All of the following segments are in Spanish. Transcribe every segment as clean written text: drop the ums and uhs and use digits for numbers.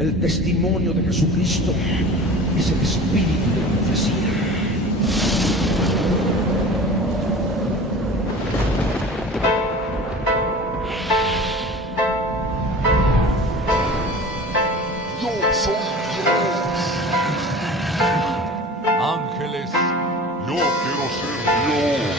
El testimonio de Jesucristo es el espíritu de la profecía. Yo soy Dios. Ángeles, yo quiero ser Dios.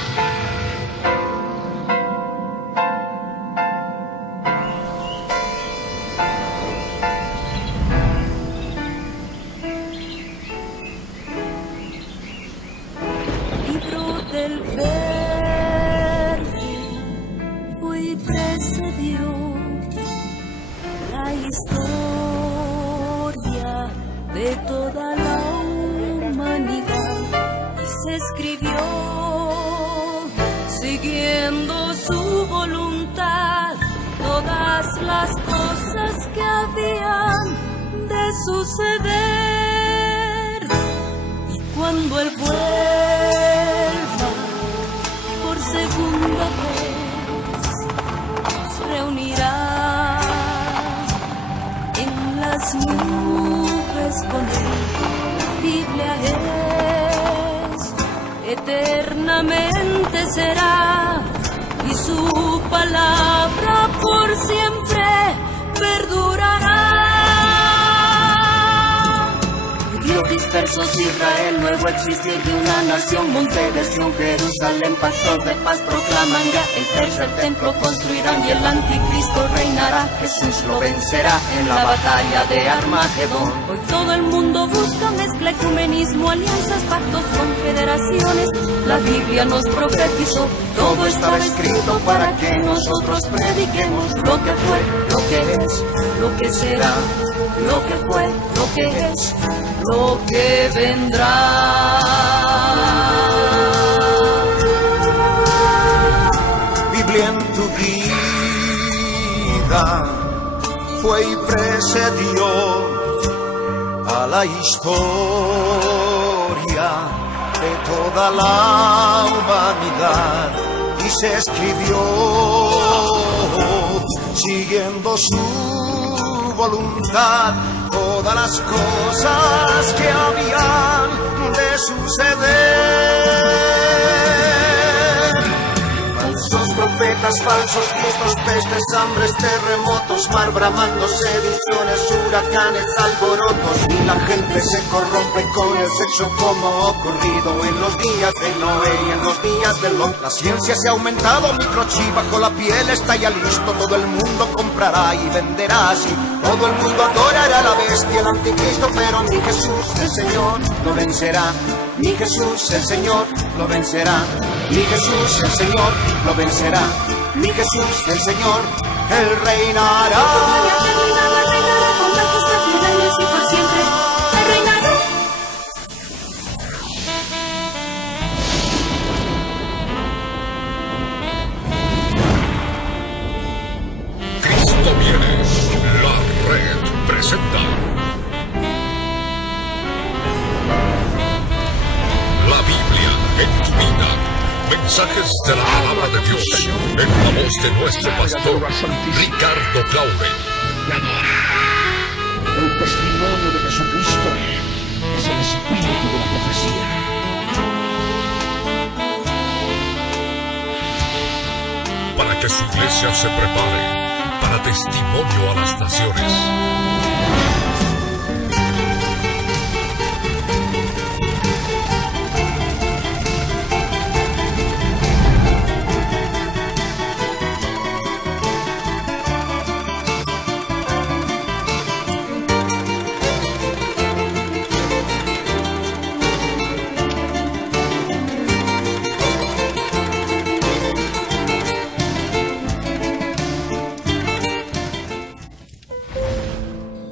Libro del Verbo, hoy precedió la historia de toda la humanidad y se escribió siguiendo su voluntad todas las cosas que habían de suceder. Y cuando Él vuelva por segunda vez, nos reunirá en las nubes con Él. La Biblia es, eternamente será, y su palabra por siempre perdurará. Dios dispersos Israel, nuevo existir de una nación, monte de Sión, Jerusalén, pactos de paz proclaman ya, el tercer templo construirán y el anticristo reinará. Jesús lo vencerá en la batalla de Armagedón. Hoy todo el mundo busca mezcla, ecumenismo, alianzas, pactos, confederaciones. La Biblia nos profetizó, todo estaba escrito para que nosotros prediquemos lo que fue, lo que es, lo que será, lo que fue, lo que es, lo que vendrá. Biblia en tu vida fue y precedió a la historia de toda la humanidad y se escribió siguiendo su voluntad todas las cosas que habían de suceder. Falsos profetas, falsos cristos, pestes, hambres, terremotos, mar bramando, sediciones, huracanes, alborotos, y la gente se corrompe con el sexo como ocurrido en los días de Noé y en los días de Lot. La ciencia se ha aumentado, microchip bajo la piel está ya listo, todo el mundo comprará y venderá así. Todo el mundo adorará a la bestia, el anticristo, pero mi Jesús, el Señor, lo vencerá. Mi Jesús, el Señor, lo vencerá. Mi Jesús, el Señor, lo vencerá. Mi Jesús, el Señor, Él reinará. Reinará con majestad y años y por siempre. Él reinará. Cristo viene. La red presenta la Biblia en tu vida. Mensajes de la palabra de Dios en la voz de nuestro pastor Ricardo Claure. El testimonio de Jesucristo es el espíritu de la profecía. Para que su iglesia se prepare para testimonio a las naciones.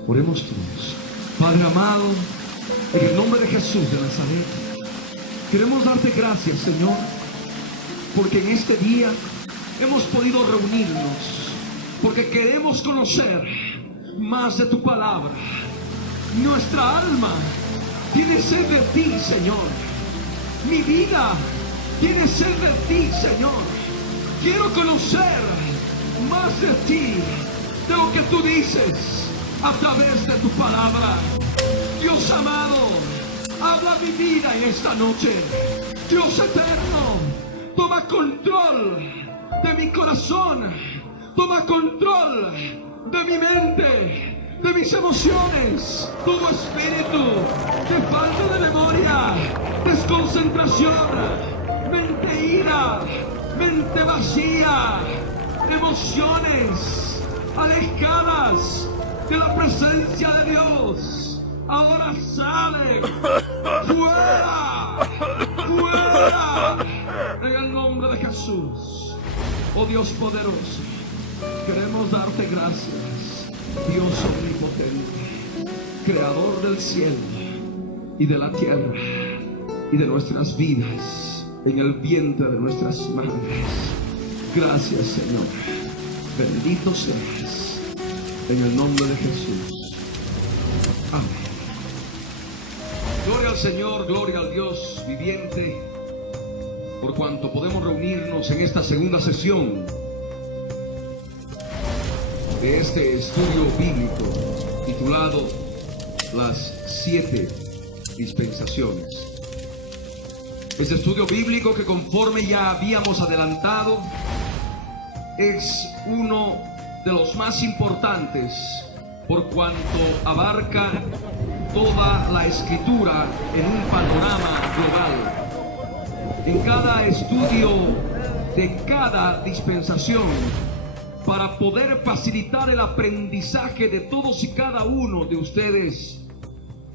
Oremos todos. Padre amado, en el nombre de Jesús de Nazaret, queremos darte gracias, Señor, porque en este día hemos podido reunirnos, porque queremos conocer más de tu palabra. Nuestra alma tiene sed de ti, Señor. Mi vida tiene sed de ti, Señor. Quiero conocer más de ti, de lo que tú dices, a través de tu palabra. Dios amado, habla mi vida en esta noche. Dios eterno, toma control de mi corazón, toma control de mi mente, de mis emociones. Todo espíritu de falta de memoria, desconcentración, mente ira, mente vacía, emociones alejadas de la presencia de Dios, ahora sale fuera, fuera, en el nombre de Jesús. Oh Dios poderoso, queremos darte gracias, Dios omnipotente, creador del cielo y de la tierra y de nuestras vidas en el vientre de nuestras madres. Gracias, Señor. Bendito seas en el nombre de Jesús. Amén. Gloria al Señor, gloria al Dios viviente, por cuanto podemos reunirnos en esta segunda sesión de este estudio bíblico titulado Las 7 dispensaciones. Este estudio bíblico, que conforme ya habíamos adelantado, es uno de los más importantes por cuanto abarca toda la escritura en un panorama global. En cada estudio de cada dispensación, para poder facilitar el aprendizaje de todos y cada uno de ustedes,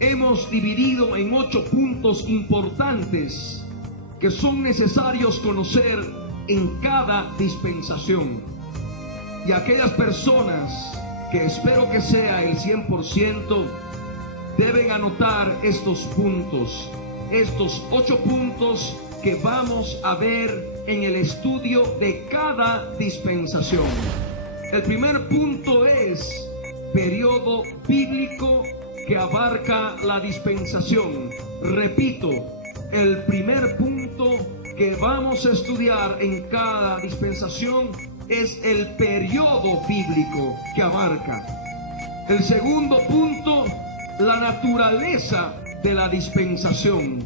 hemos dividido en 8 puntos importantes que son necesarios conocer en cada dispensación. Y aquellas personas, que espero que sea el 100%, deben anotar estos puntos, estos 8 puntos que vamos a ver en el estudio de cada dispensación. El primer punto es periodo bíblico que abarca la dispensación. Repito, el primer punto que vamos a estudiar en cada dispensación es el periodo bíblico que abarca. El segundo punto, la naturaleza de la dispensación.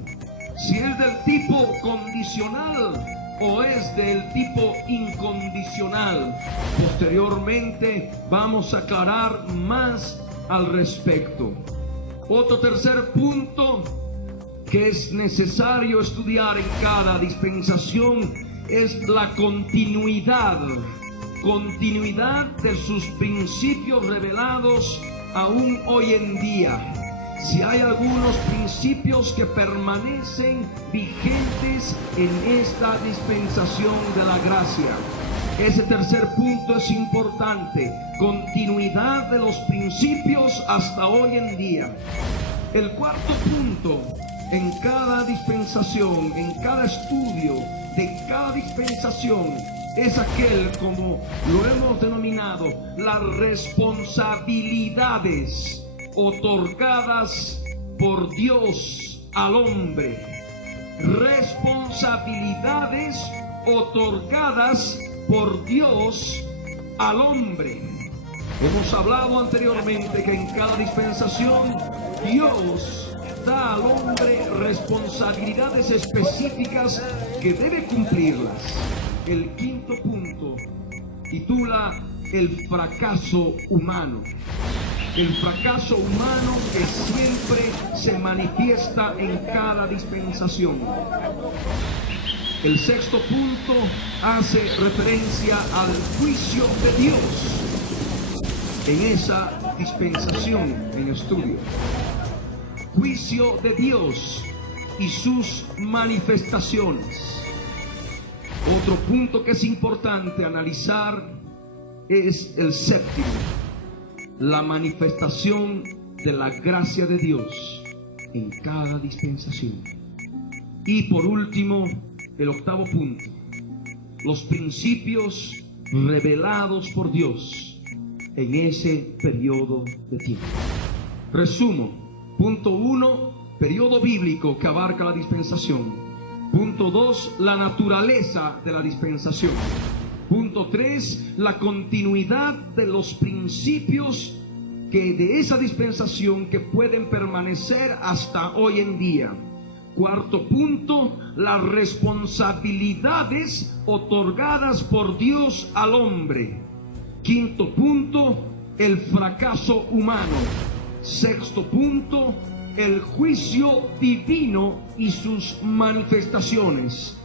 Si es del tipo condicional o es del tipo incondicional. Posteriormente vamos a aclarar más al respecto. Otro tercer punto que es necesario estudiar en cada dispensación es la continuidad de sus principios revelados aún hoy en día. Si hay algunos principios que permanecen vigentes en esta dispensación de la gracia. Ese tercer punto es importante, continuidad de los principios hasta hoy en día. El cuarto punto, en cada dispensación, en cada estudio de cada dispensación, es aquel, como lo hemos denominado, las responsabilidades otorgadas por Dios al hombre. Responsabilidades otorgadas por Dios al hombre. Hemos hablado anteriormente que en cada dispensación Dios da al hombre responsabilidades específicas que debe cumplirlas. El quinto punto titula el fracaso humano. El fracaso humano que siempre se manifiesta en cada dispensación. El sexto punto hace referencia al juicio de Dios en esa dispensación en estudio. Juicio de Dios y sus manifestaciones. Otro punto que es importante analizar es el séptimo, la manifestación de la gracia de Dios en cada dispensación. Y por último, el octavo punto, los principios revelados por Dios en ese periodo de tiempo. Resumo: punto 1, periodo bíblico que abarca la dispensación. Punto 2, la naturaleza de la dispensación. Punto 3, la continuidad de los principios que de esa dispensación que pueden permanecer hasta hoy en día. Cuarto punto, las responsabilidades otorgadas por Dios al hombre. Quinto punto, el fracaso humano. Sexto punto, el juicio divino y sus manifestaciones.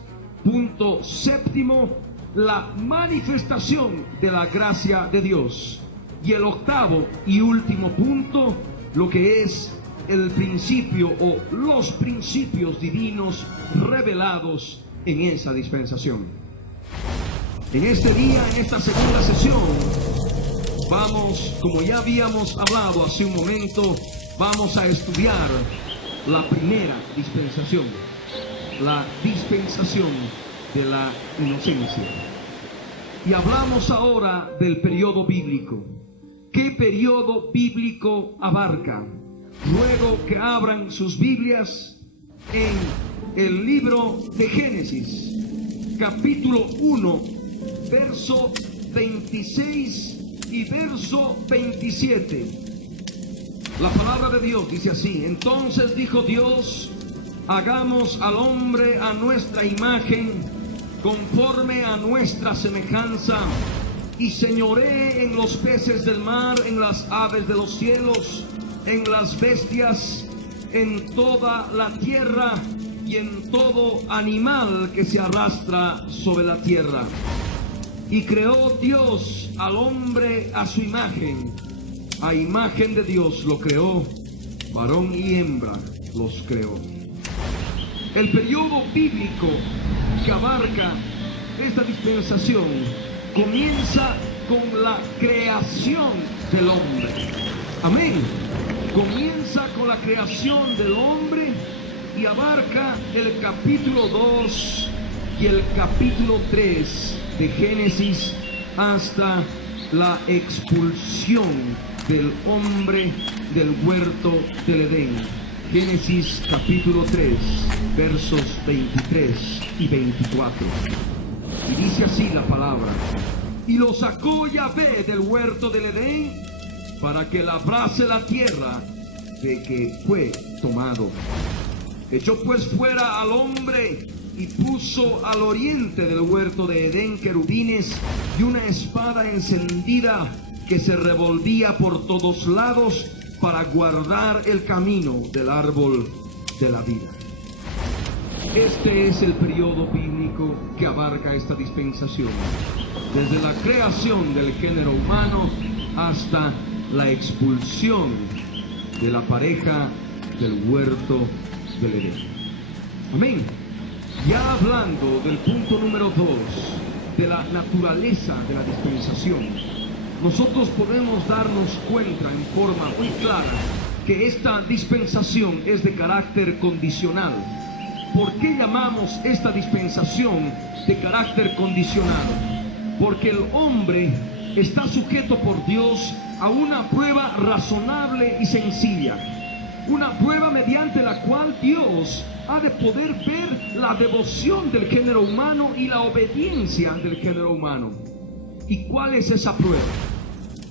Punto séptimo, la manifestación de la gracia de Dios. Y el octavo y último punto, lo que es el principio o los principios divinos revelados en esa dispensación. En este día, en esta segunda sesión, vamos, como ya habíamos hablado hace un momento, vamos a estudiar la primera dispensación, la dispensación de la inocencia. Y hablamos ahora del periodo bíblico. ¿Qué periodo bíblico abarca? Ruego que abran sus Biblias en el libro de Génesis, capítulo 1, verso 26 y verso 27. La palabra de Dios dice así: entonces dijo Dios, hagamos al hombre a nuestra imagen, conforme a nuestra semejanza, y señoree en los peces del mar, en las aves de los cielos, en las bestias, en toda la tierra y en todo animal que se arrastra sobre la tierra. Y creó Dios al hombre a su imagen, a imagen de Dios lo creó, varón y hembra los creó. El periodo bíblico que abarca esta dispensación comienza con la creación del hombre. Amén. Comienza con la creación del hombre y abarca el capítulo 2 y el capítulo 3 de Génesis hasta la expulsión del hombre del huerto del Edén. Génesis capítulo 3, versos 23 y 24. Y dice así la palabra: y lo sacó Yahvé del huerto del Edén para que labrase la tierra de que fue tomado. Echó pues fuera al hombre y puso al oriente del huerto de Edén querubines y una espada encendida que se revolvía por todos lados para guardar el camino del árbol de la vida. Este es el periodo bíblico que abarca esta dispensación, desde la creación del género humano hasta la expulsión de la pareja del huerto del Edén. Amén. Ya hablando del punto número 2, de la naturaleza de la dispensación, nosotros podemos darnos cuenta en forma muy clara que esta dispensación es de carácter condicional. ¿Por qué llamamos esta dispensación de carácter condicional? Porque el hombre está sujeto por Dios a una prueba razonable y sencilla, una prueba mediante la cual Dios ha de poder ver la devoción del género humano y la obediencia del género humano. ¿Y cuál es esa prueba?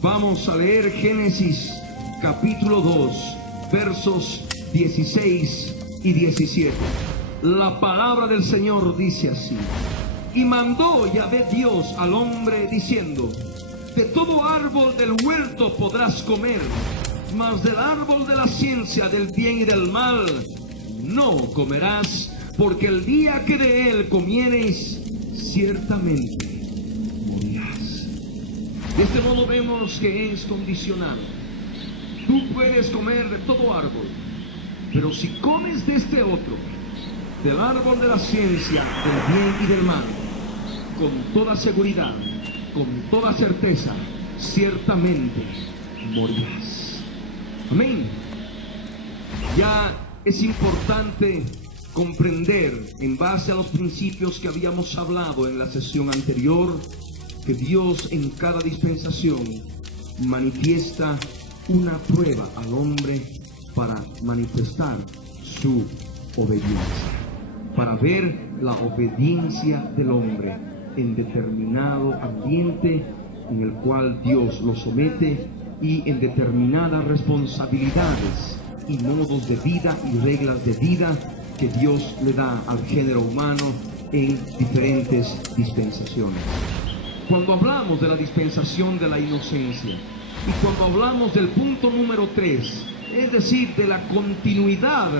Vamos a leer Génesis capítulo 2, versos 16 y 17. La palabra del Señor dice así: y mandó Yahvé Dios al hombre diciendo: de todo árbol del huerto podrás comer, mas del árbol de la ciencia del bien y del mal no comerás, porque el día que de él comiereis, ciertamente morirás. De este modo vemos que es condicional. Tú puedes comer de todo árbol, pero si comes de este otro, del árbol de la ciencia del bien y del mal, con toda seguridad, con toda certeza, ciertamente morirás. Amén. Ya es importante comprender, en base a los principios que habíamos hablado en la sesión anterior, que Dios en cada dispensación manifiesta una prueba al hombre para manifestar su obediencia, para ver la obediencia del hombre en determinado ambiente en el cual Dios lo somete y en determinadas responsabilidades y modos de vida y reglas de vida que Dios le da al género humano en diferentes dispensaciones. Cuando hablamos de la dispensación de la inocencia y cuando hablamos del punto número 3, es decir, de la continuidad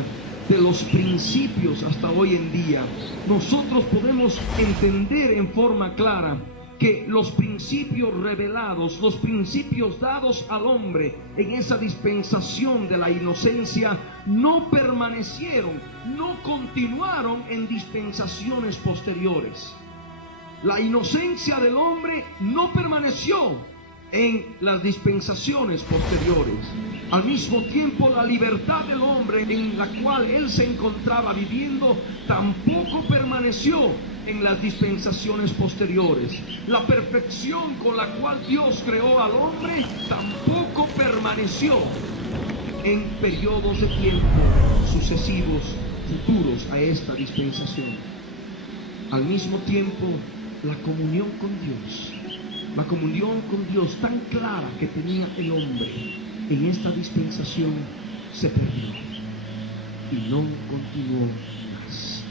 de los principios hasta hoy en día, nosotros podemos entender en forma clara que los principios revelados, los principios dados al hombre en esa dispensación de la inocencia no permanecieron, no continuaron en dispensaciones posteriores. La inocencia del hombre no permaneció en las dispensaciones posteriores. Al mismo tiempo, la libertad del hombre en la cual él se encontraba viviendo tampoco permaneció en las dispensaciones posteriores. La perfección con la cual Dios creó al hombre tampoco permaneció en periodos de tiempo sucesivos, futuros a esta dispensación. Al mismo tiempo, la comunión con Dios tan clara que tenía el hombre en esta dispensación se perdió y no continuó más.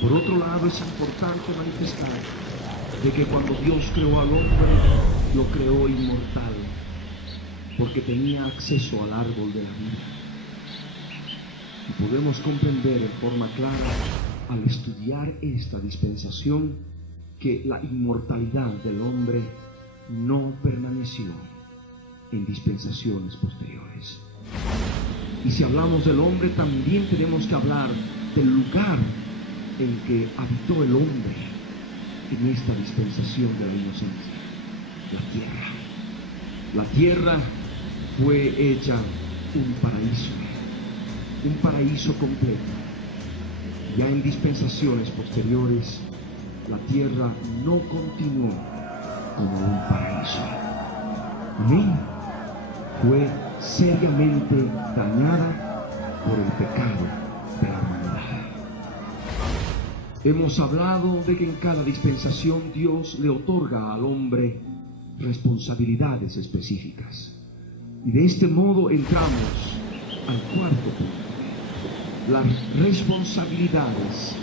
Por otro lado, es importante manifestar de que cuando Dios creó al hombre, lo creó inmortal, porque tenía acceso al árbol de la vida. Y podemos comprender en forma clara, al estudiar esta dispensación, que la inmortalidad del hombre no permaneció en dispensaciones posteriores. Y si hablamos del hombre, también tenemos que hablar del lugar en que habitó el hombre en esta dispensación de la inocencia: la tierra. La tierra fue hecha un paraíso completo. Ya en dispensaciones posteriores, la tierra no continuó como un paraíso. Amén. Fue seriamente dañada por el pecado de la humanidad. Hemos hablado de que en cada dispensación Dios le otorga al hombre responsabilidades específicas. Y de este modo entramos al cuarto punto: las responsabilidades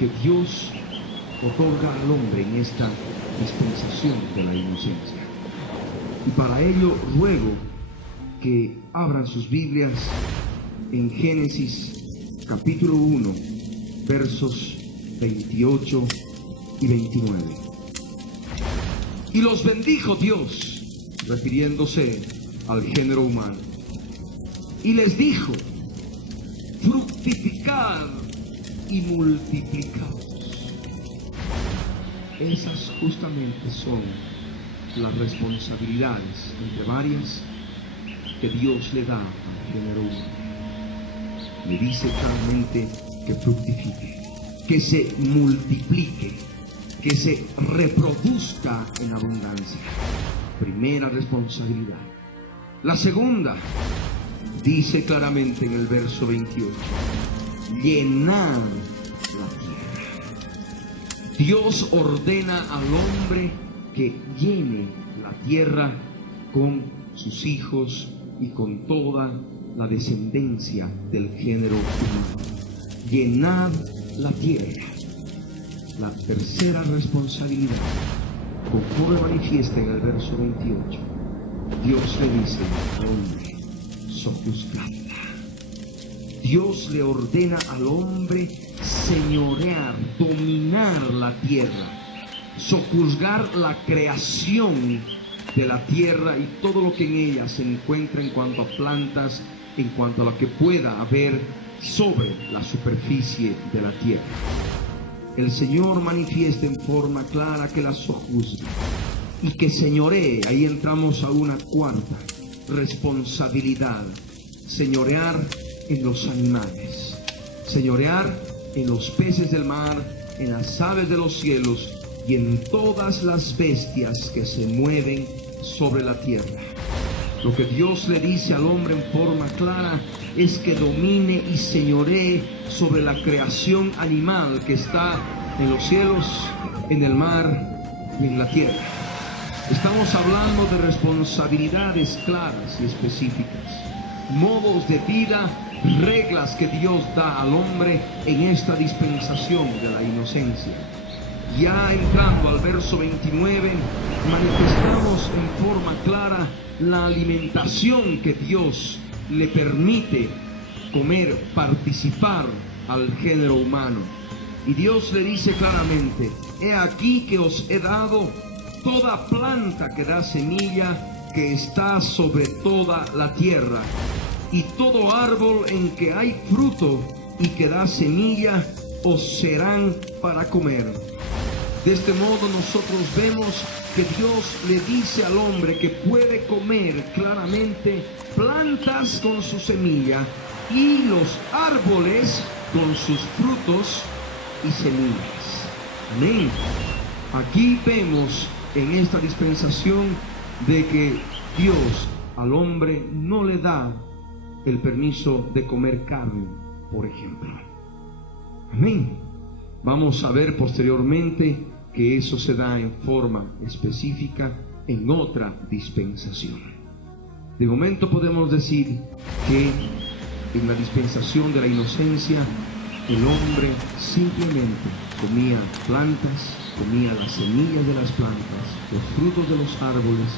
que Dios otorga al hombre en esta dispensación de la inocencia. Y para ello ruego que abran sus Biblias en Génesis capítulo 1, versos 28 y 29. Y los bendijo Dios, refiriéndose al género humano, y les dijo: fructificad y multiplicaos. Esas justamente son las responsabilidades, entre varias, que Dios le da al género humano. Le dice claramente que fructifique, que se multiplique, que se reproduzca en abundancia. Primera responsabilidad. La segunda, dice claramente en el verso 28, llenad la tierra. Dios ordena al hombre que llene la tierra con sus hijos y con toda la descendencia del género humano. Llenad la tierra. La tercera responsabilidad, conforme manifiesta en el verso 28, Dios le dice al hombre: sojuzgadla. Dios le ordena al hombre señorear, dominar la tierra, sojuzgar la creación de la tierra y todo lo que en ella se encuentra en cuanto a plantas, en cuanto a lo que pueda haber sobre la superficie de la tierra. El Señor manifiesta en forma clara que la sojuzgue y que señoree. Ahí entramos a una cuarta responsabilidad: señorear en los animales, señorear en los peces del mar, en las aves de los cielos y en todas las bestias que se mueven sobre la tierra. Lo que Dios le dice al hombre en forma clara es que domine y señoree sobre la creación animal que está en los cielos, en el mar y en la tierra. Estamos hablando de responsabilidades claras y específicas, modos de vida, reglas que Dios da al hombre en esta dispensación de la inocencia. Ya entrando al verso 29, manifestamos en forma clara la alimentación que Dios le permite comer, participar al género humano. Y Dios le dice claramente: he aquí que os he dado toda planta que da semilla que está sobre toda la tierra, y todo árbol en que hay fruto y que da semilla os serán para comer. De este modo nosotros vemos que Dios le dice al hombre que puede comer claramente plantas con su semilla y los árboles con sus frutos y semillas. Amén. Aquí vemos en esta dispensación de que Dios al hombre no le da el permiso de comer carne, por ejemplo. Amén. Vamos a ver posteriormente que eso se da en forma específica en otra dispensación. De momento podemos decir que en la dispensación de la inocencia el hombre simplemente comía plantas, comía las semillas de las plantas, los frutos de los árboles,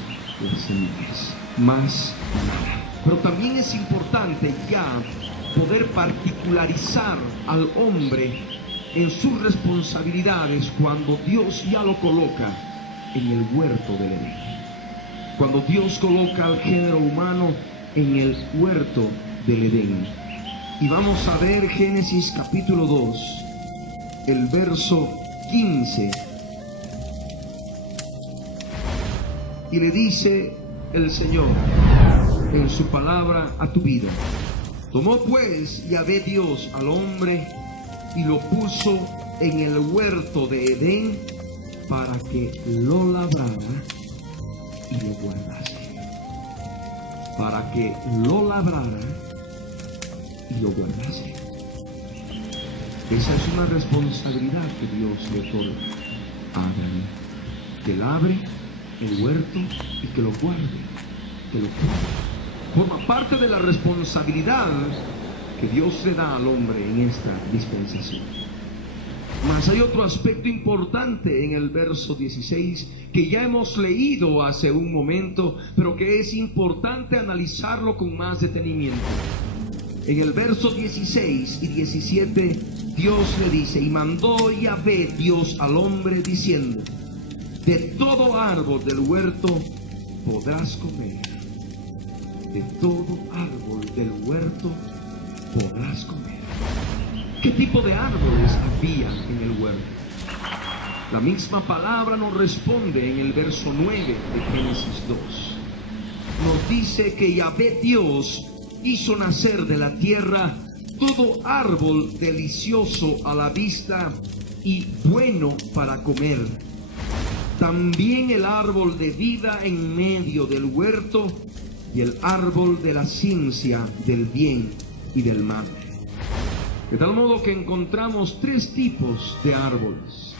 las semillas, más nada. Pero también es importante ya poder particularizar al hombre en sus responsabilidades cuando Dios ya lo coloca en el huerto del Edén. Cuando Dios coloca al género humano en el huerto del Edén. Y vamos a ver Génesis capítulo 2, el verso 15. Y le dice el Señor en su palabra a tu vida: tomó pues Yahvé Dios al hombre y lo puso en el huerto de Edén para que lo labrara y lo guardase. Para que lo labrara y lo guardase. Esa es una responsabilidad que Dios le otorga a Adán: que labre el huerto y que lo guarde, que lo cuide. Forma parte de la responsabilidad que Dios le da al hombre en esta dispensación. Mas hay otro aspecto importante en el verso 16 que ya hemos leído hace un momento, pero que es importante analizarlo con más detenimiento. En el verso 16 y 17 Dios le dice: y mandó Yahvé Dios al hombre diciendo: de todo árbol del huerto podrás comer, de todo árbol del huerto podrás comer. ¿Qué tipo de árboles había en el huerto? La misma palabra nos responde en el verso 9 de Génesis 2. Nos dice que Yahvé Dios hizo nacer de la tierra todo árbol delicioso a la vista y bueno para comer. También el árbol de vida en medio del huerto y el árbol de la ciencia del bien y del mal. De tal modo que encontramos tres tipos de árboles.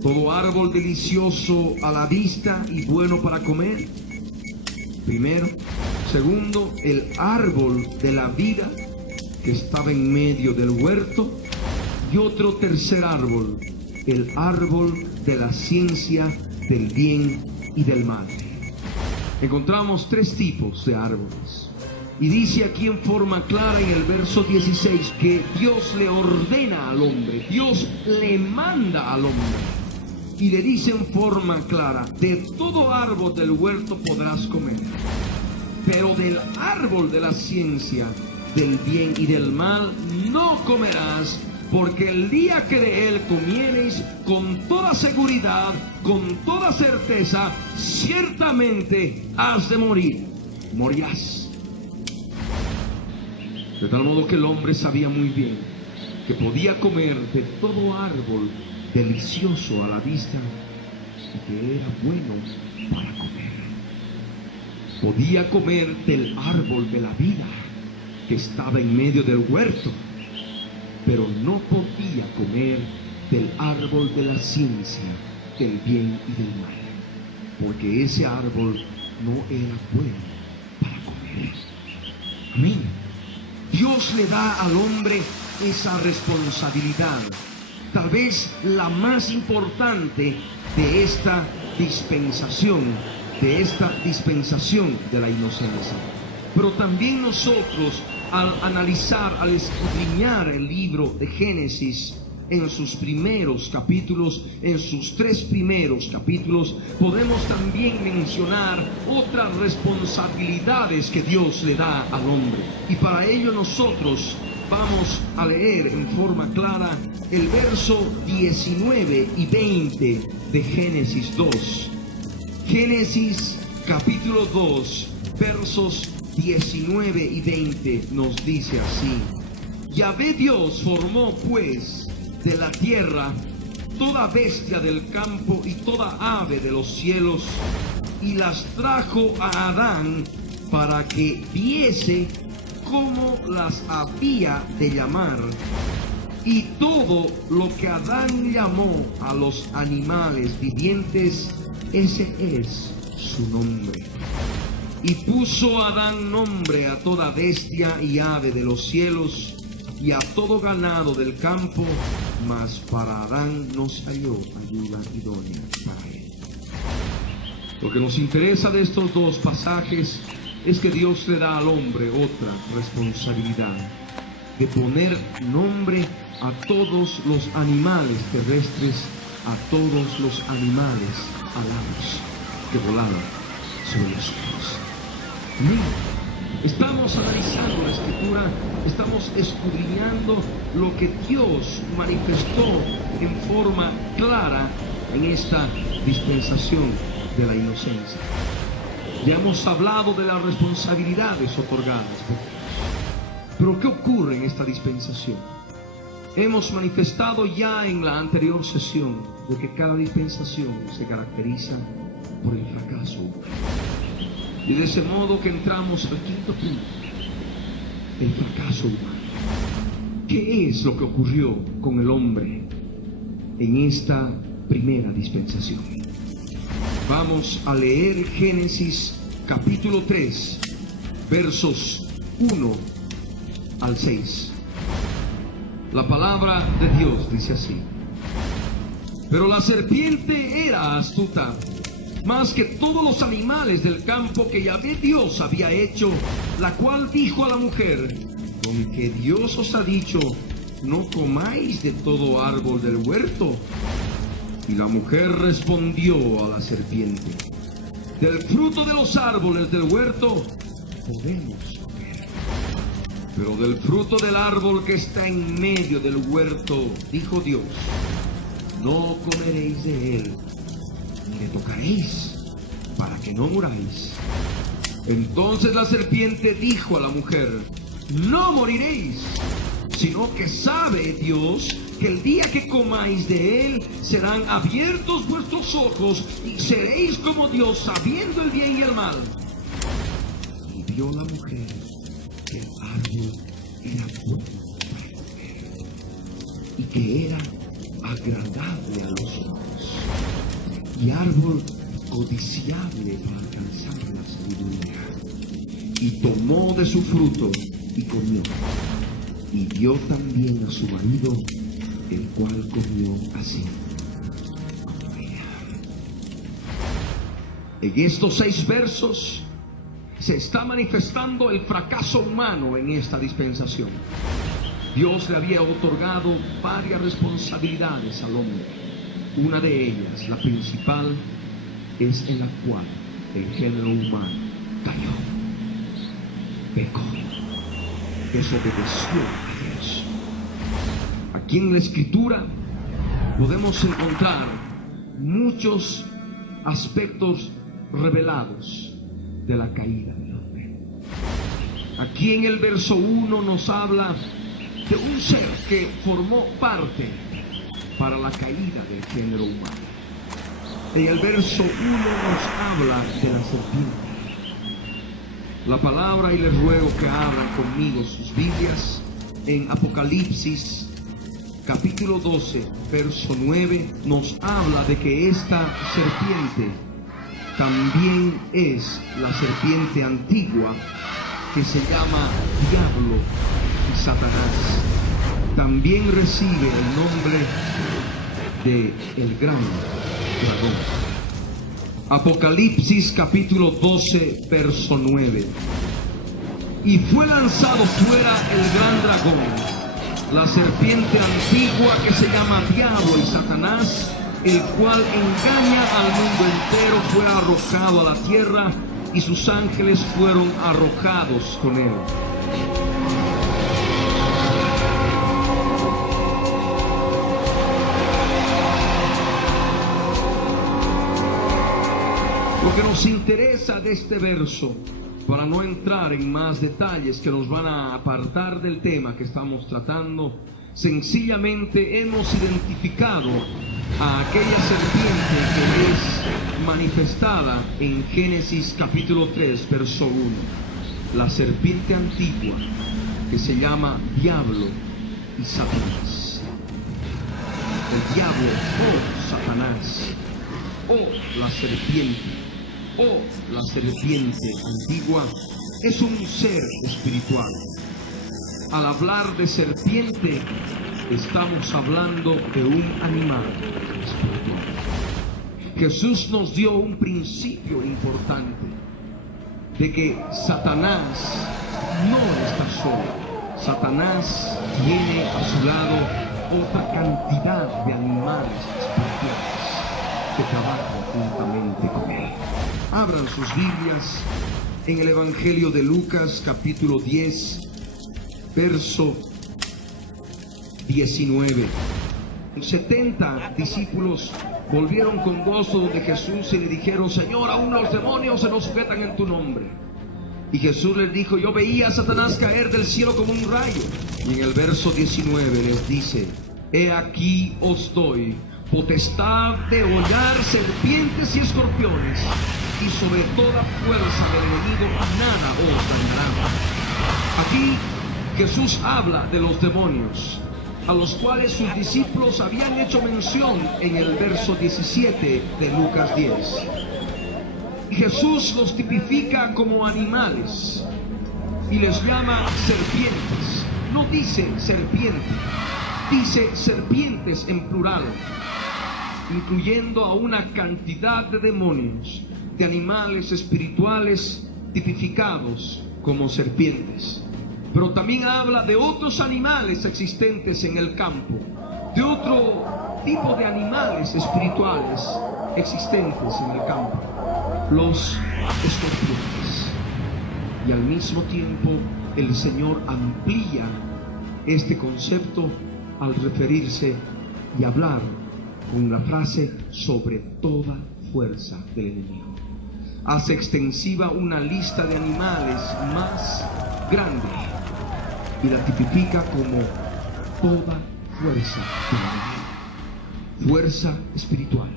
Todo árbol delicioso a la vista y bueno para comer, primero. Segundo, el árbol de la vida que estaba en medio del huerto. Y otro tercer árbol, el árbol de la ciencia del bien y del mal. Encontramos tres tipos de árboles. Y dice aquí en forma clara en el verso 16 que Dios le ordena al hombre, Dios le manda al hombre. Y le dice en forma clara: de todo árbol del huerto podrás comer, pero del árbol de la ciencia del bien y del mal no comerás, porque el día que de él comiereis, con toda seguridad, con toda certeza, ciertamente has de morir, morirás. De tal modo que el hombre sabía muy bien que podía comer de todo árbol delicioso a la vista y que era bueno para comer. Podía comer del árbol de la vida que estaba en medio del huerto, pero no podía comer del árbol de la ciencia del bien y del mal. porque ese árbol no era bueno para comer. Amén. Dios le da al hombre esa responsabilidad, tal vez la más importante de esta dispensación de la inocencia. Pero también nosotros, al analizar, al escudriñar el libro de Génesis, en sus primeros capítulos, en sus 3 primeros capítulos, podemos también mencionar otras responsabilidades que Dios le da al hombre. Y para ello nosotros vamos a leer en forma clara el verso 19 y 20 de Génesis 2. Génesis capítulo 2, versos 19 y 20 nos dice así: Yahvé Dios formó pues de la tierra toda bestia del campo y toda ave de los cielos, y las trajo a Adán para que viese cómo las había de llamar. Y todo lo que Adán llamó a los animales vivientes, ese es su nombre. Y puso Adán nombre a toda bestia y ave de los cielos y a todo ganado del campo, mas para Adán no halló ayuda idónea para él. Lo que nos interesa de estos dos pasajes es que Dios le da al hombre otra responsabilidad, de poner nombre a todos los animales terrestres, a todos los animales alados que volaban sobre los cielos. Estamos analizando la Escritura, estamos escudriñando lo que Dios manifestó en forma clara en esta dispensación de la inocencia. Ya hemos hablado de las responsabilidades otorgadas por Dios. Pero ¿qué ocurre en esta dispensación? Hemos manifestado ya en la anterior sesión de que cada dispensación se caracteriza por el fracaso. Y de ese modo que entramos al quinto punto, el fracaso humano. ¿Qué es lo que ocurrió con el hombre en esta primera dispensación? Vamos a leer Génesis capítulo 3, versos 1 al 6. La palabra de Dios dice así: Pero la serpiente era astuta más que todos los animales del campo que Yahvé Dios había hecho, la cual dijo a la mujer: con que Dios os ha dicho, no comáis de todo árbol del huerto. Y la mujer respondió a la serpiente: del fruto de los árboles del huerto podemos comer, pero del fruto del árbol que está en medio del huerto, dijo Dios, no comeréis de él, ni le tocaréis, para que no muráis. Entonces la serpiente dijo a la mujer: no moriréis, sino que sabe Dios que el día que comáis de él serán abiertos vuestros ojos y seréis como Dios, sabiendo el bien y el mal. Y vio la mujer que el árbol era bueno para comer y que era agradable a los ojos y árbol codiciable para alcanzar la sabiduría. Y tomó de su fruto y comió, y dio también a su marido, el cual comió así como ella. En estos 6 versos se está manifestando el fracaso humano en esta dispensación. Dios le había otorgado varias responsabilidades al hombre. Una de ellas, la principal, es en la cual el género humano cayó, pecó, desobedeció a Dios. Aquí en la Escritura podemos encontrar muchos aspectos revelados de la caída del hombre. Aquí en el verso 1 nos habla de un ser que formó parte para la caída del género humano. En el verso 1 nos habla de la serpiente. La palabra, y les ruego que abran conmigo sus Biblias en Apocalipsis capítulo 12, verso 9, nos habla de que esta serpiente también es la serpiente antigua que se llama Diablo y Satanás. También recibe el nombre de el gran dragón. Apocalipsis capítulo 12, verso 9. Y fue lanzado fuera el gran dragón, la serpiente antigua que se llama Diablo y Satanás, el cual engaña al mundo entero, fue arrojado a la tierra y sus ángeles fueron arrojados con él. Lo que nos interesa de este verso, para no entrar en más detalles que nos van a apartar del tema que estamos tratando, sencillamente hemos identificado a aquella serpiente que es manifestada en Génesis capítulo 3, verso 1. La serpiente antigua que se llama Diablo y Satanás. El diablo o Satanás o la serpiente antigua es un ser espiritual. Al hablar de serpiente, estamos hablando de un animal espiritual. Jesús nos dio un principio importante de que Satanás no está solo. Satanás tiene a su lado otra cantidad de animales espirituales que trabajan juntamente con él. Abran sus Biblias en el Evangelio de Lucas capítulo 10, verso 19. 70 discípulos volvieron con gozo donde Jesús y le dijeron: Señor, aún los demonios se nos sujetan en tu nombre. Y Jesús les dijo: yo veía a Satanás caer del cielo como un rayo. Y en el verso 19 les dice: he aquí os doy potestad de hollar serpientes y escorpiones, y sobre toda fuerza del enemigo nada os dañará. Aquí Jesús habla de los demonios, a los cuales sus discípulos habían hecho mención en el verso 17 de Lucas 10. Y Jesús los tipifica como animales y les llama serpientes. No dice serpiente, dice serpientes en plural, incluyendo a una cantidad de demonios, de animales espirituales tipificados como serpientes. Pero también habla de otros animales existentes en el campo, de otro tipo de animales espirituales existentes en el campo, los escorpiones. Y al mismo tiempo el Señor amplía este concepto al referirse y hablar con la frase sobre toda fuerza del enemigo. Hace extensiva una lista de animales más grande y la tipifica como toda fuerza del enemigo. Fuerza espiritual.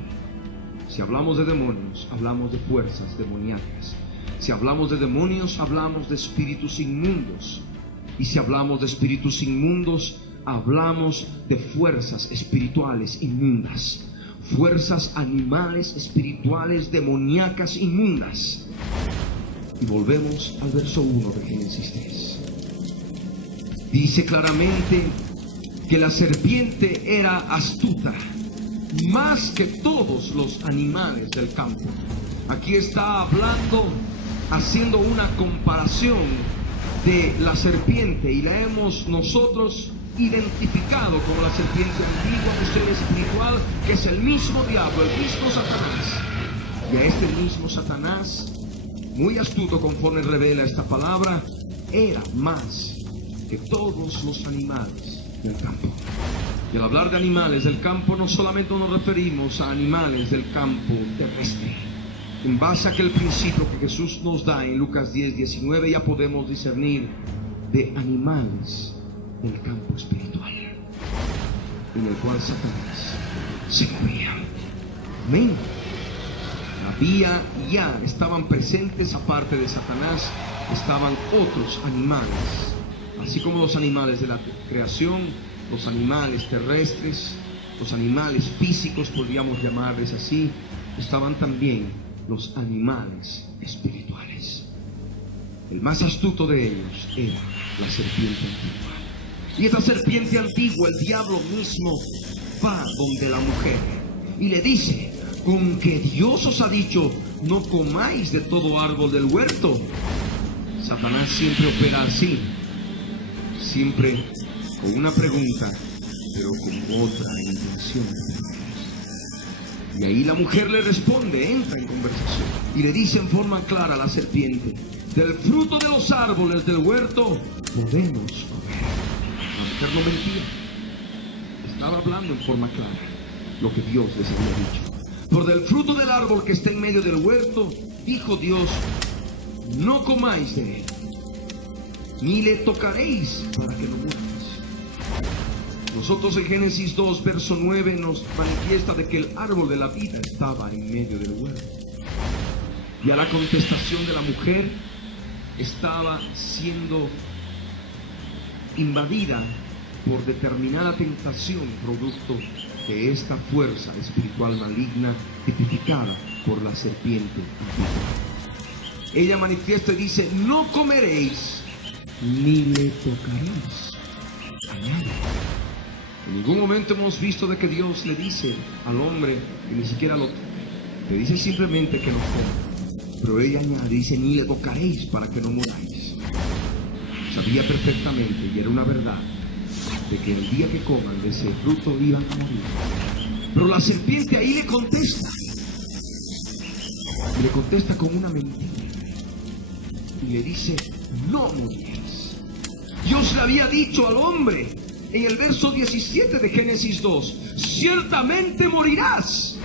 Si hablamos de demonios, hablamos de fuerzas demoníacas. Si hablamos de demonios, hablamos de espíritus inmundos. Y si hablamos de espíritus inmundos, hablamos de fuerzas espirituales inmundas. Fuerzas animales espirituales demoníacas inmundas. Y volvemos al verso 1 de Génesis 3. Dice claramente que la serpiente era astuta, más que todos los animales del campo. Aquí está hablando, haciendo una comparación de la serpiente, y la hemos nosotros identificado como la serpiente antigua, un ser espiritual que es el mismo diablo, el mismo Satanás. Y a este mismo Satanás, muy astuto conforme revela esta palabra, era más que todos los animales del campo. Y al hablar de animales del campo, no solamente nos referimos a animales del campo terrestre. En base a aquel principio que Jesús nos da en Lucas 10, 19, ya podemos discernir de animales del campo espiritual, en el cual Satanás se movía. Amén. Había ya, estaban presentes, aparte de Satanás, estaban otros animales. Así como los animales de la creación, los animales terrestres, los animales físicos, podríamos llamarles así, estaban también los animales espirituales. El más astuto de ellos era la serpiente antigua. Y esta serpiente antigua, el diablo mismo, va donde la mujer y le dice: con que Dios os ha dicho, no comáis de todo árbol del huerto. Satanás siempre opera así, siempre con una pregunta, pero con otra intención. Y ahí la mujer le responde, entra en conversación y le dice en forma clara a la serpiente: del fruto de los árboles del huerto podemos comer. La mujer no mentía, estaba hablando en forma clara lo que Dios les había dicho. Por del fruto del árbol que está en medio del huerto, dijo Dios, no comáis de él, ni le tocaréis para que no muráis. Nosotros en Génesis 2, verso 9 nos manifiesta de que el árbol de la vida estaba en medio del huerto. Y a la contestación de la mujer estaba siendo invadida por determinada tentación, producto de esta fuerza espiritual maligna tipificada por la serpiente antigua. Ella manifiesta y dice, no comeréis ni le tocaréis a nadie. En ningún momento hemos visto de que Dios le dice al hombre que ni siquiera lo toque. Le dice simplemente que no coma. Pero ella añade, dice, ni le tocaréis para que no muráis. Sabía perfectamente, y era una verdad, de que el día que coman de ese fruto iban a morir. Pero la serpiente ahí le contesta. Y le contesta con una mentira. Y le dice, no moriréis. Dios le había dicho al hombre en el verso 17 de Génesis 2, ciertamente morirás.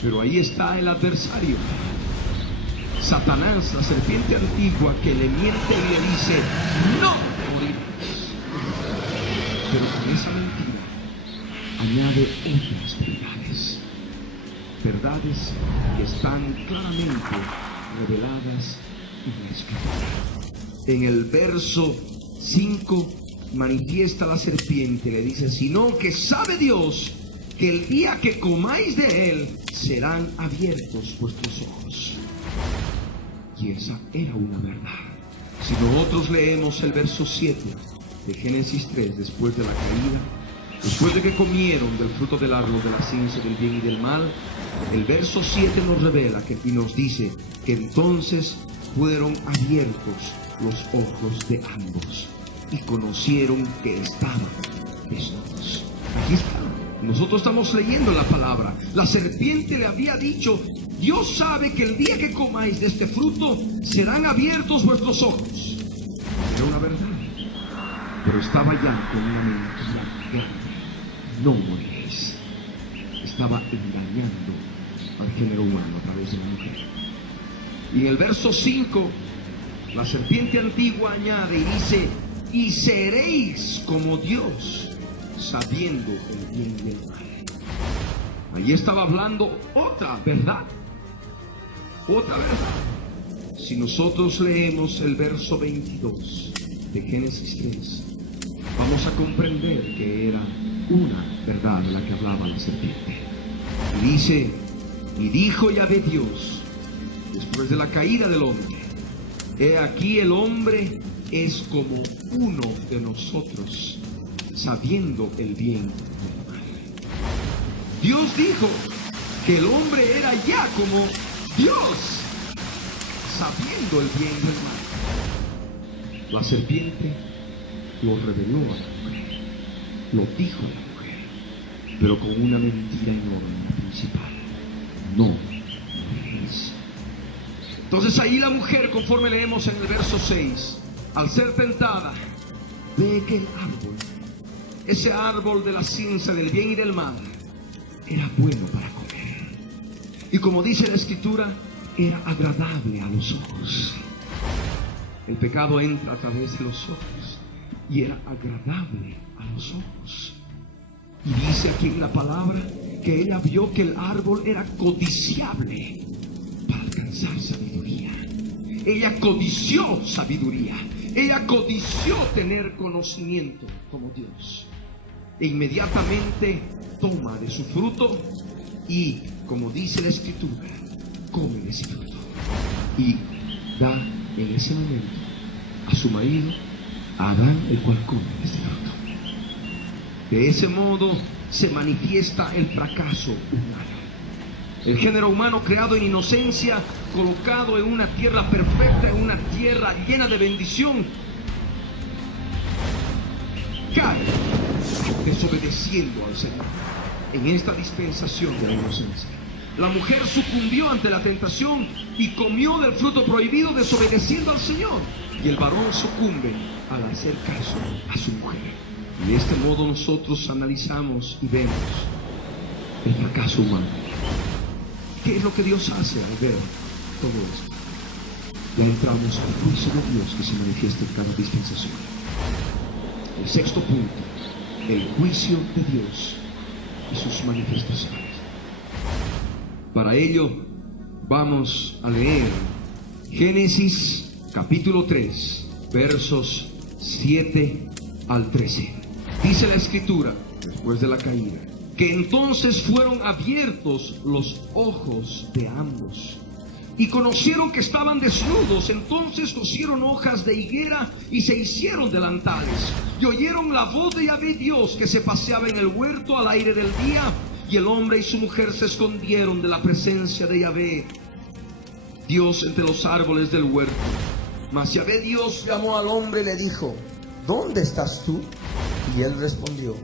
Pero ahí está el adversario, Satanás, la serpiente antigua, que le miente y le dice, no morirás. Pero con esa mentira añade otras verdades, verdades que están claramente reveladas en la Escritura. En el verso 5 manifiesta la serpiente, le dice, sino que sabe Dios que el día que comáis de él serán abiertos vuestros ojos. Y esa era una verdad. Si nosotros leemos el verso 7 de Génesis 3, después de la caída, después de que comieron del fruto del árbol de la ciencia del bien y del mal, el verso 7 nos revela y nos dice que entonces fueron abiertos los ojos de ambos y conocieron que estaban desnudos. Aquí está. Nosotros estamos leyendo la palabra. La serpiente le había dicho, Dios sabe que el día que comáis de este fruto serán abiertos vuestros ojos. Era una verdad, pero estaba ya con una mentira grande. No moriréis. Estaba engañando al género humano a través de la mujer. Y en el verso 5, la serpiente antigua añade y dice, y seréis como Dios, sabiendo el bien y el mal. Allí estaba hablando otra verdad. Otra verdad. Si nosotros leemos el verso 22 de Génesis 3, vamos a comprender que era una verdad de la que hablaba la serpiente. Y dice, y dijo Yahvé Dios, después de la caída del hombre, he aquí el hombre es como uno de nosotros, sabiendo el bien y el mal. Dios dijo que el hombre era ya como Dios, sabiendo el bien y el mal. La serpiente lo reveló a la mujer, lo dijo a la mujer, pero con una mentira enorme, la principal: no moriréis. Entonces ahí la mujer, conforme leemos en el verso 6, al ser tentada, ve que el árbol, ese árbol de la ciencia del bien y del mal, era bueno para comer. Y como dice la Escritura, era agradable a los ojos. El pecado entra a través de los ojos y era agradable a los ojos. Y dice aquí en la palabra que ella vio que el árbol era codiciable para alcanzar sabiduría. Ella codició sabiduría. Ella codició tener conocimiento como Dios. E inmediatamente toma de su fruto y, como dice la Escritura, come de ese fruto. Y da en ese momento a su marido, a Adán, el cual come de este fruto. De ese modo se manifiesta el fracaso humano. El género humano, creado en inocencia, colocado en una tierra perfecta, en una tierra llena de bendición, cae desobedeciendo al Señor en esta dispensación de la inocencia. La mujer sucumbió ante la tentación y comió del fruto prohibido, desobedeciendo al Señor. Y el varón sucumbe al hacer caso a su mujer. Y de este modo nosotros analizamos y vemos el fracaso humano. ¿Qué es lo que Dios hace al ver todo esto? Ya entramos al juicio de Dios que se manifiesta en cada dispensación. El sexto punto, el juicio de Dios y sus manifestaciones. Para ello vamos a leer Génesis capítulo 3, versos 7 al 13. Dice la Escritura, después de la caída, que entonces fueron abiertos los ojos de ambos y conocieron que estaban desnudos. Entonces cosieron hojas de higuera y se hicieron delantales, y oyeron la voz de Yahvé Dios que se paseaba en el huerto al aire del día. Y el hombre y su mujer se escondieron de la presencia de Yahvé Dios entre los árboles del huerto. Mas Yahvé Dios llamó al hombre y le dijo: ¿dónde estás tú? Y él respondió: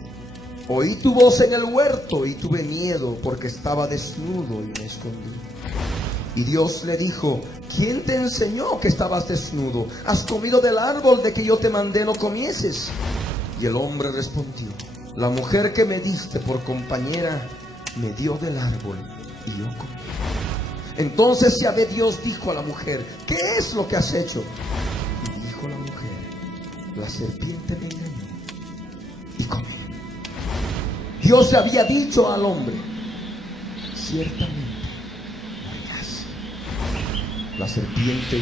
oí tu voz en el huerto y tuve miedo porque estaba desnudo y me escondí. Y Dios le dijo: ¿quién te enseñó que estabas desnudo? ¿Has comido del árbol de que yo te mandé no comieses? Y el hombre respondió: la mujer que me diste por compañera me dio del árbol y yo comí. Entonces Yahvé Dios dijo a la mujer: ¿qué es lo que has hecho? Y dijo la mujer: la serpiente me engañó y comí. Dios le había dicho al hombre: ciertamente morirás. La serpiente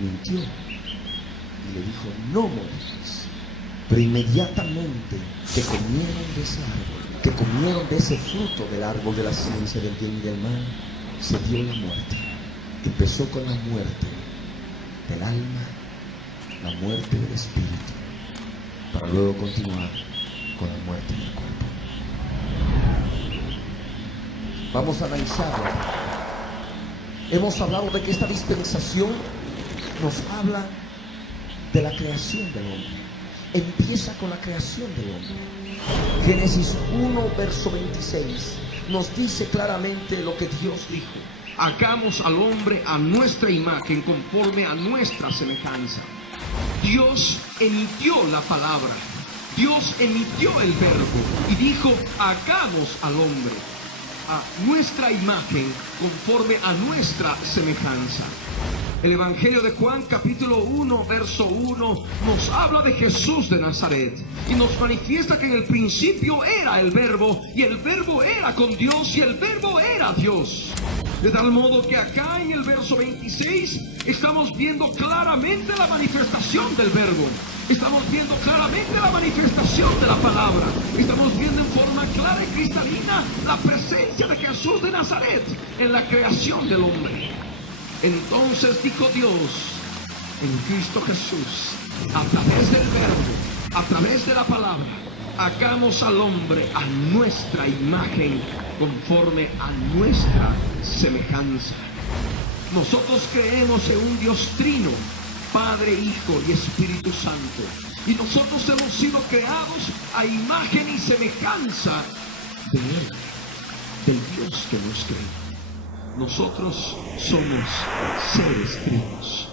mintió y le dijo: no morirás. Pero inmediatamente que comieron de ese árbol, que comieron de ese fruto del árbol de la ciencia del bien y del mal, se dio la muerte. Empezó con la muerte del alma, la muerte del espíritu, para luego continuar con la muerte del cuerpo. Vamos a analizarlo. Hemos hablado de que esta dispensación nos habla de la creación del hombre. Empieza con la creación del hombre. Génesis 1, verso 26 nos dice claramente lo que Dios dijo: hagamos al hombre a nuestra imagen, conforme a nuestra semejanza. Dios emitió la palabra, Dios emitió el verbo y dijo: hagamos al hombre a nuestra imagen, conforme a nuestra semejanza. El Evangelio de Juan capítulo 1 verso 1 nos habla de Jesús de Nazaret y nos manifiesta que en el principio era el verbo, y el verbo era con Dios, y el verbo era Dios. De tal modo que acá en el verso 26 estamos viendo claramente la manifestación del verbo. Estamos viendo claramente la manifestación de la palabra. Estamos viendo en forma clara y cristalina la presencia de Jesús de Nazaret en la creación del hombre. Entonces dijo Dios en Cristo Jesús, a través del verbo, a través de la palabra: hagamos al hombre a nuestra imagen, conforme a nuestra semejanza. Nosotros creemos en un Dios trino, Padre, Hijo y Espíritu Santo, y nosotros hemos sido creados a imagen y semejanza de Él, del Dios que nos creó. Nosotros somos seres trinos.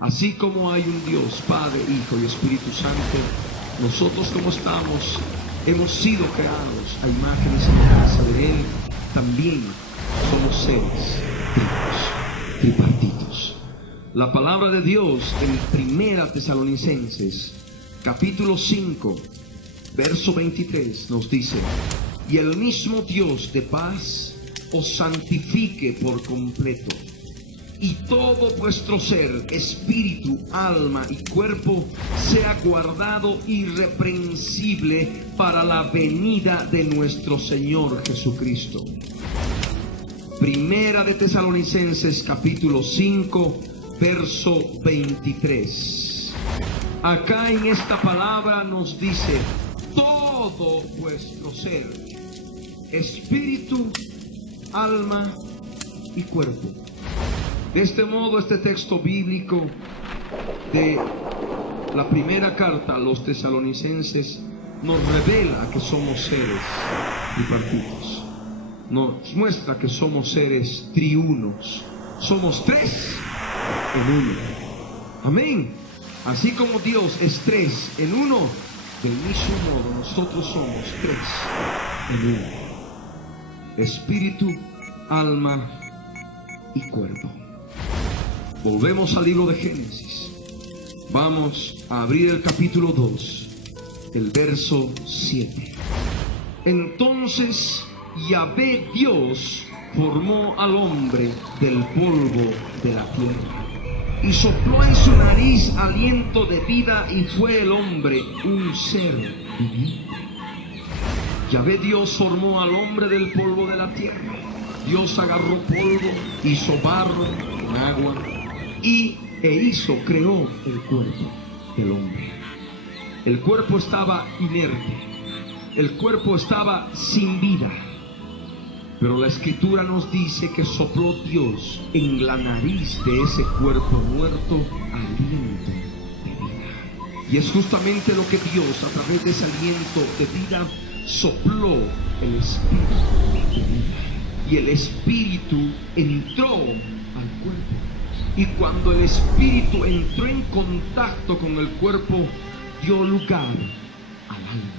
Así como hay un Dios, Padre, Hijo y Espíritu Santo, nosotros como estamos, hemos sido creados a imagen y semejanza de Él. También somos seres trinos, tripartitos. La palabra de Dios en 1 Tesalonicenses capítulo 5 verso 23 nos dice: y el mismo Dios de paz os santifique por completo, y todo vuestro ser, espíritu, alma y cuerpo sea guardado irreprensible para la venida de nuestro Señor Jesucristo. Primera de Tesalonicenses capítulo 5, verso 23. Acá en esta palabra nos dice: todo vuestro ser, espíritu, alma y cuerpo. De este modo, este texto bíblico de la primera carta a los tesalonicenses nos revela que somos seres tripartitos. Nos muestra que somos seres triunos. Somos tres en uno. Amén. Así como Dios es tres en uno, del mismo modo nosotros somos tres en uno: espíritu, alma y cuerpo. Volvemos al libro de Génesis. Vamos a abrir el capítulo 2, el verso 7. Entonces Yahvé Dios formó al hombre del polvo de la tierra y sopló en su nariz aliento de vida, y fue el hombre un ser viviente. Yahvé Dios formó al hombre del polvo de la tierra. Dios agarró polvo, hizo barro con agua creó el cuerpo del hombre. El cuerpo estaba inerte, el cuerpo estaba sin vida, pero la escritura nos dice que sopló Dios en la nariz de ese cuerpo muerto aliento de vida. Y es justamente lo que Dios, a través de ese aliento de vida, sopló el espíritu de vida. Y el espíritu entró al cuerpo. Y cuando el espíritu entró en contacto con el cuerpo, dio lugar al alma.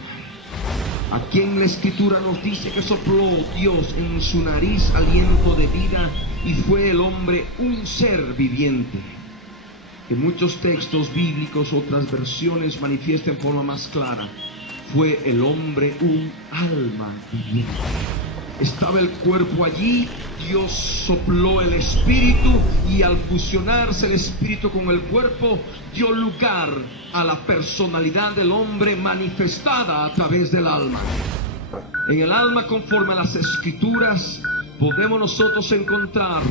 Aquí en la escritura nos dice que sopló Dios en su nariz aliento de vida, y fue el hombre un ser viviente. En muchos textos bíblicos, otras versiones manifiestan en forma más clara: fue el hombre un alma viviente. Estaba el cuerpo allí, Dios sopló el espíritu, y al fusionarse el espíritu con el cuerpo, dio lugar a la personalidad del hombre manifestada a través del alma. En el alma, conforme a las escrituras, podemos nosotros encontrar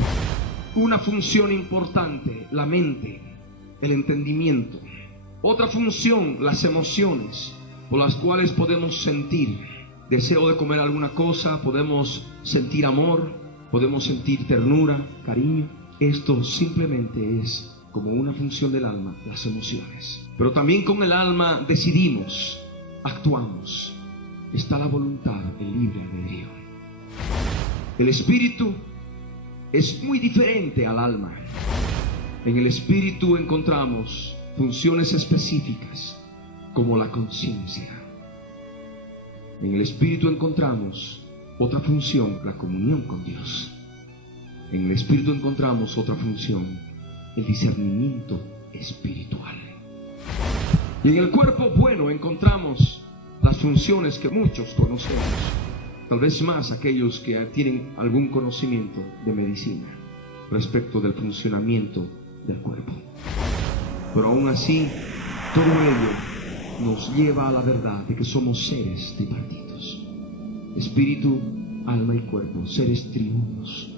una función importante: la mente, el entendimiento. Otra función, las emociones, por las cuales podemos sentir deseo de comer alguna cosa, podemos sentir amor, podemos sentir ternura, cariño. Esto simplemente es como una función del alma, las emociones. Pero también con el alma decidimos, actuamos. Está la voluntad, el libre albedrío. El espíritu es muy diferente al alma. En el espíritu encontramos funciones específicas como la conciencia. En el espíritu encontramos otra función, la comunión con Dios. En el espíritu encontramos otra función, el discernimiento espiritual. Y en el cuerpo, bueno, encontramos las funciones que muchos conocemos, tal vez más aquellos que tienen algún conocimiento de medicina respecto del funcionamiento del cuerpo. Pero aún así, todo ello nos lleva a la verdad de que somos seres tripartitos: espíritu, alma y cuerpo, seres triunos.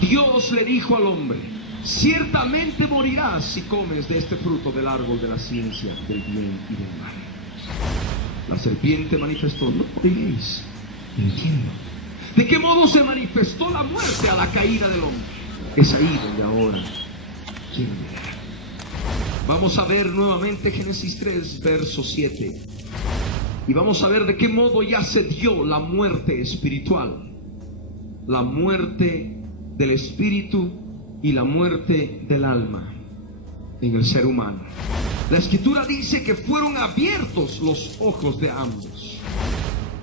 Dios le dijo al hombre: ciertamente morirás si comes de este fruto del árbol de la ciencia del bien y del mal. La serpiente manifestó: no moriréis. Entiendo. ¿De qué modo se manifestó la muerte a la caída del hombre? Es ahí donde ahora quiero llegar. Vamos a ver nuevamente Génesis 3, verso 7. Y vamos a ver de qué modo ya se dio la muerte espiritual, la muerte del espíritu y la muerte del alma en el ser humano. La escritura dice que fueron abiertos los ojos de ambos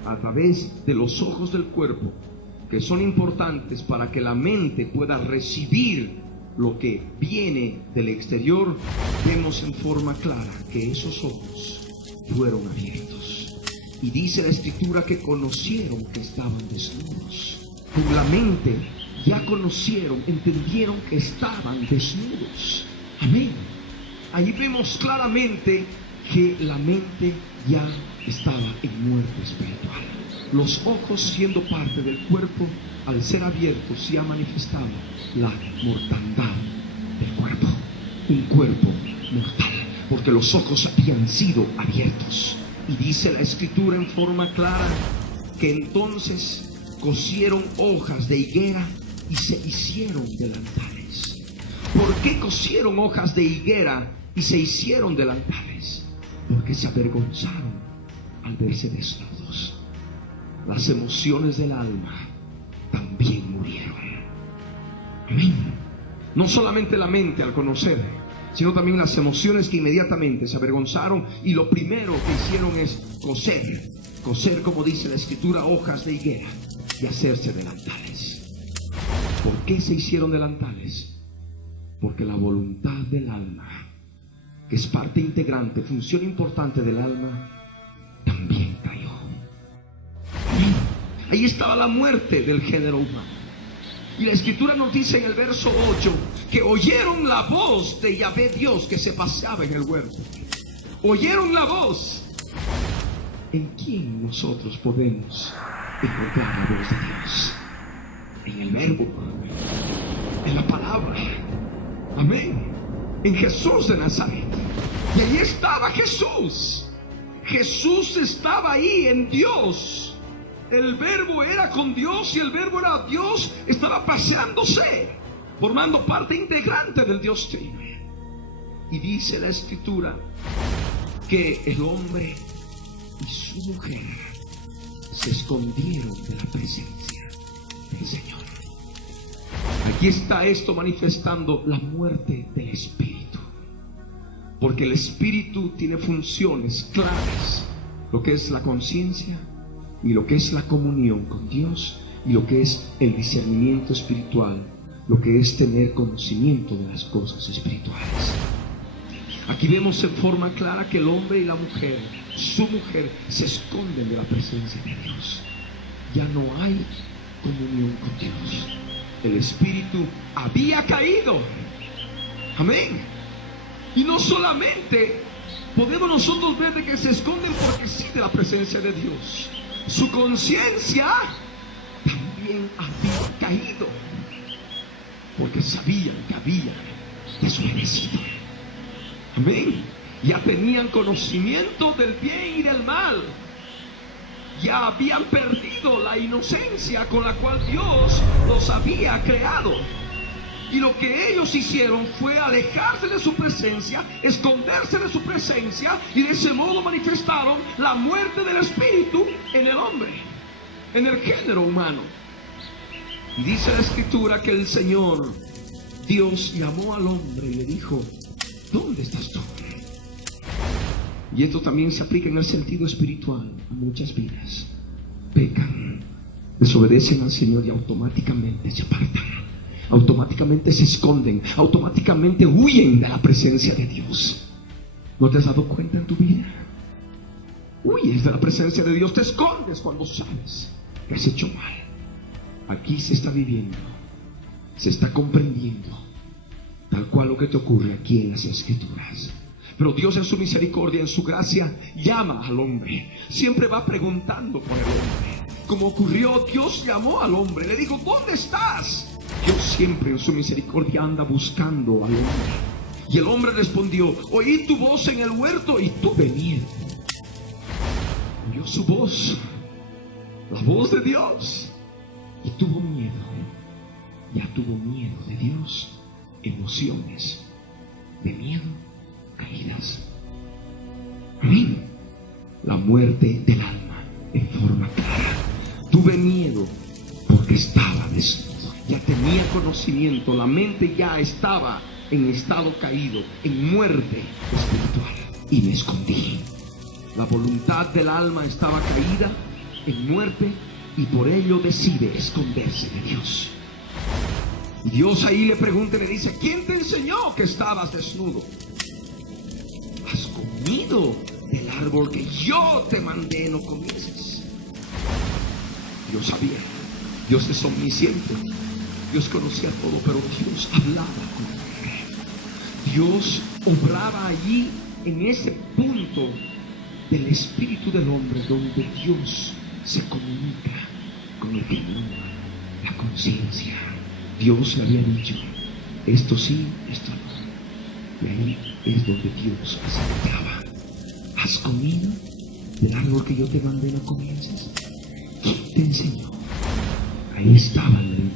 a través de los ojos del cuerpo, que son importantes para que la mente pueda recibir lo que viene del exterior. Vemos en forma clara que esos ojos fueron abiertos. Y dice la escritura que conocieron que estaban desnudos. Con la mente ya conocieron, entendieron que estaban desnudos. Amén. Ahí vemos claramente que la mente ya estaba en muerte espiritual. Los ojos, siendo parte del cuerpo, al ser abierto, se ha manifestado la mortandad del cuerpo. Un cuerpo mortal, porque los ojos habían sido abiertos. Y dice la Escritura en forma clara que entonces cosieron hojas de higuera y se hicieron delantales. ¿Por qué cosieron hojas de higuera y se hicieron delantales? Porque se avergonzaron al verse desnudos. Las emociones del alma también murieron. Amén. No solamente la mente al conocer, sino también las emociones que inmediatamente se avergonzaron, y lo primero que hicieron es coser, como dice la Escritura, hojas de higuera y hacerse delantales. ¿Por qué se hicieron delantales? Porque la voluntad del alma, que es parte integrante, función importante del alma, también cayó. Ahí estaba la muerte del género humano. Y la Escritura nos dice en el verso 8 que oyeron la voz de Yahvé Dios que se paseaba en el huerto. Oyeron la voz. ¿En quién nosotros podemos encontrar la voz de Dios? En el verbo, en la palabra. Amén. En Jesús de Nazaret. Y ahí estaba Jesús. Jesús estaba ahí en Dios. El verbo era con Dios y el verbo era Dios. Estaba paseándose, formando parte integrante del Dios Trino. Y dice la Escritura que el hombre y su mujer se escondieron de la presencia del Señor. Aquí está esto manifestando la muerte del espíritu, porque el espíritu tiene funciones claras, lo que es la conciencia y lo que es la comunión con Dios, y lo que es el discernimiento espiritual, lo que es tener conocimiento de las cosas espirituales. Aquí vemos en forma clara que el hombre y la mujer, su mujer, se esconden de la presencia de Dios. Ya no hay comunión con Dios. El espíritu había caído. Amén. Y no solamente podemos nosotros ver de que se esconden porque sí de la presencia de Dios, su conciencia también había caído, porque sabían que había desobedecido. Amén. Ya tenían conocimiento del bien y del mal. Ya habían perdido la inocencia con la cual Dios los había creado. Y lo que ellos hicieron fue alejarse de su presencia, esconderse de su presencia, y de ese modo manifestaron la muerte del espíritu en el hombre, en el género humano. Y dice la Escritura que el Señor Dios llamó al hombre y le dijo: ¿dónde estás tú? Y esto también se aplica en el sentido espiritual a muchas vidas. Pecan, desobedecen al Señor y automáticamente se apartan, automáticamente se esconden, automáticamente huyen de la presencia de Dios. ¿No te has dado cuenta en tu vida? Huyes de la presencia de Dios, te escondes cuando sabes que has hecho mal. Aquí se está viviendo, se está comprendiendo tal cual lo que te ocurre aquí en las Escrituras. Pero Dios en su misericordia, en su gracia, llama al hombre. Siempre va preguntando por el hombre. Como ocurrió, Dios llamó al hombre, le dijo: ¿dónde estás? Dios siempre en su misericordia anda buscando al hombre. Y el hombre respondió: oí tu voz en el huerto y tuve miedo. Oyó su voz, la voz de Dios, y tuvo miedo. Ya tuvo miedo de Dios, emociones de miedo caídas. Amén. La muerte del alma en forma clara. Tuve miedo porque estaba desnudo. Ya tenía conocimiento, la mente ya estaba en estado caído, en muerte espiritual, y me escondí. La voluntad del alma estaba caída en muerte, y por ello decide esconderse de Dios. Y Dios ahí le pregunta y le dice: ¿quién te enseñó que estabas desnudo? ¿Has comido del árbol que yo te mandé no comieses? Dios sabía, Dios es omnisciente, Dios conocía todo, pero Dios hablaba con él. Dios obraba allí en ese punto del espíritu del hombre donde Dios se comunica con el género humano. la conciencia. Dios le había dicho, esto sí, esto no. Y ahí es donde Dios presentaba. ¿Has comido del árbol que yo te mandé no comiences? Te enseñó. Ahí estaba el